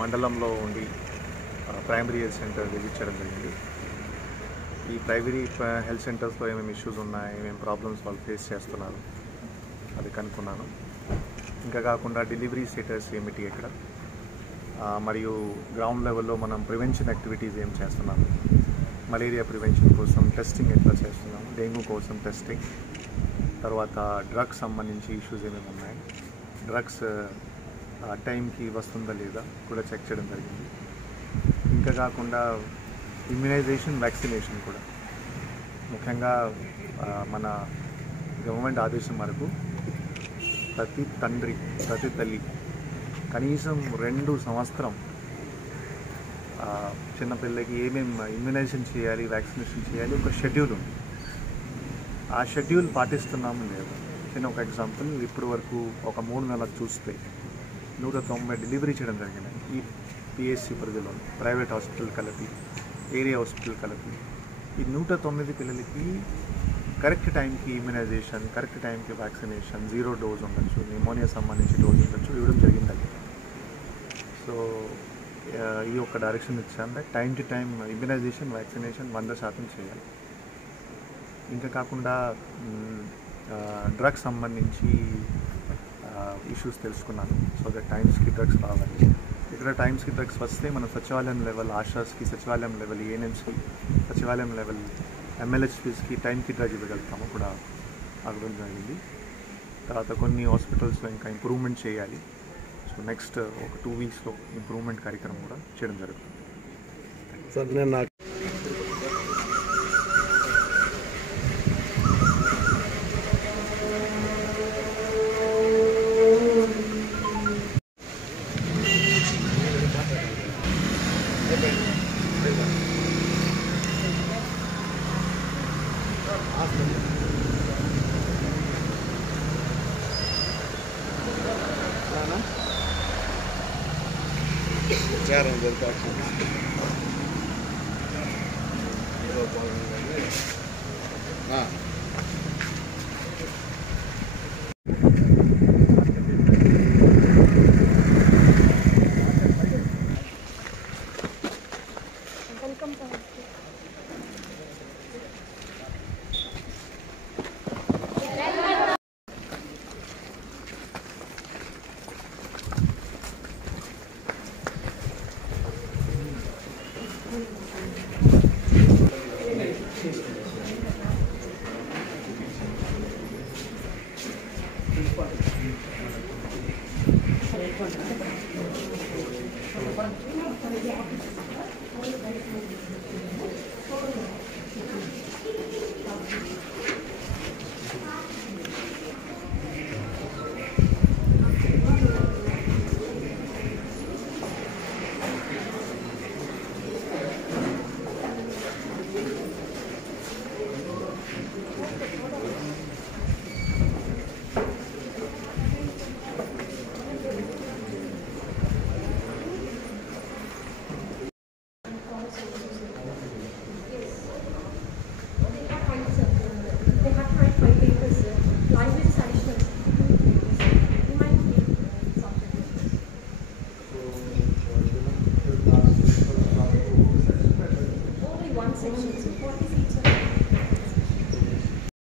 మండలంలో ఉండి primary health centre visit చేయడం జరిగింది. ఈ ప్రైమరీ హెల్త్ సెంటర్స్లో ఏమేమి ఇష్యూస్ ఉన్నాయి, ఏమేమి ప్రాబ్లమ్స్ వాళ్ళు ఫేస్ చేస్తున్నారు అది కనుక్కున్నాను. ఇంకా కాకుండా డెలివరీ స్టేటస్ ఏమిటి ఇక్కడ, మరియు గ్రౌండ్ లెవెల్లో మనం ప్రివెన్షన్ యాక్టివిటీస్ ఏం చేస్తున్నాము, మలేరియా ప్రివెన్షన్ కోసం టెస్టింగ్ ఎట్లా చేస్తున్నాము, డెంగ్యూ కోసం టెస్టింగ్, తర్వాత డ్రగ్స్ సంబంధించి ఇష్యూస్ ఏమేమి ఉన్నాయి, డ్రగ్స్ టైంకి వస్తుందా లేదా కూడా చెక్ చేయడం జరిగింది. ఇంకా కాకుండా ఇమ్యునైజేషన్, వ్యాక్సినేషన్ కూడా ముఖ్యంగా మన గవర్నమెంట్ ఆదేశం వరకు ప్రతి తండ్రి, ప్రతి తల్లి కనీసం 2 సంవత్సరం చిన్నపిల్లకి ఏమేమి ఇమ్యునైజేషన్ చేయాలి, వ్యాక్సినేషన్ చేయాలి, ఒక షెడ్యూల్ ఉంది. ఆ ఆ షెడ్యూల్ పాటిస్తున్నాము లేదు. నేను ఒక ఎగ్జాంపుల్, ఇప్పుడు వరకు ఒక 3 నెలలు చూస్తే 190 డెలివరీ చేయడం జరిగినాయి ఈ పిఎస్సి పరిధిలో, ప్రైవేట్ హాస్పిటల్ కలిపి, ఏరియా హాస్పిటల్ కలిపి. ఈ 109 పిల్లలకి కరెక్ట్ టైంకి ఇమ్యునైజేషన్, కరెక్ట్ టైంకి వ్యాక్సినేషన్, 0 డోస్ ఉండొచ్చు, నిమోనియా సంబంధించి డోస్ ఉండొచ్చు, ఇవ్వడం జరిగింది. సో ఈ ఒక డైరెక్షన్ ఇచ్చాను, time to time immunisation, vaccination 100% చేయాలి. ఇంకా కాకుండా డ్రగ్స్ సంబంధించి ఇష్యూస్ తెలుసుకున్నాను. సో దట్ టైమ్స్కి డ్రగ్స్ రావాలి. ఇక్కడ టైమ్స్కి డ్రగ్స్ వస్తే మనం సచివాలయం లెవెల్ ఆశాస్కి, సచివాలయం లెవెల్ ఏఎన్ఎంస్కి, సచివాలయం లెవెల్ ఎంఎల్హెచ్పీస్కి టైంకి డ్రగ్ ఇవ్వగలుగుతాము కూడా అవ్వడం జరిగింది. తర్వాత కొన్ని హాస్పిటల్స్లో ఇంకా ఇంప్రూవ్మెంట్ చేయాలి. సో నెక్స్ట్ ఒక 2 వీక్స్లో ఇంప్రూవ్మెంట్ కార్యక్రమం కూడా చేయడం జరుగుతుంది. సార్ నేను నాకు चार अंदर का